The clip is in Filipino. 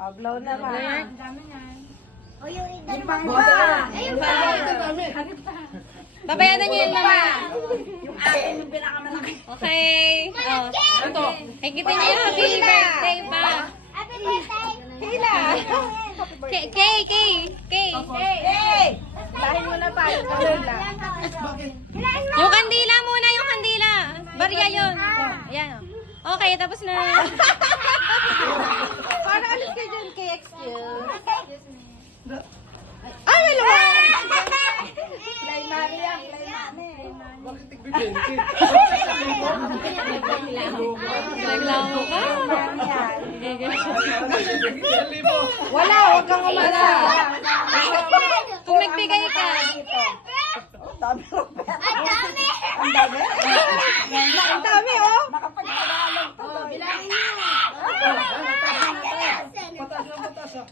Oh, blow na ba? O yung iba. Ayun pa. Babayaran niyo yun mama. Yung akin yung pinakamalaki. Okay. Oh. Ito. Nakikita niyo yung happy birthday pa. Happy birthday. Hila. Kay. Hey! Lahin mo na pa. Hila. Yung kandila muna, yung kandila. Barya yun. Ayan. Oh. Okay, tapos na. Para alis kayo dyan, KXQ. Ay, may lumayan! Play Maria, play Mami. Bakit tigbibente? Naglango ka. Wala, huwag kang umasa. Kung nagbigay ka. Dami Ang dami. Ang dami? Ang dami, oh. Nakapag-alam to. Bilangin niyo. Patas na patas ah.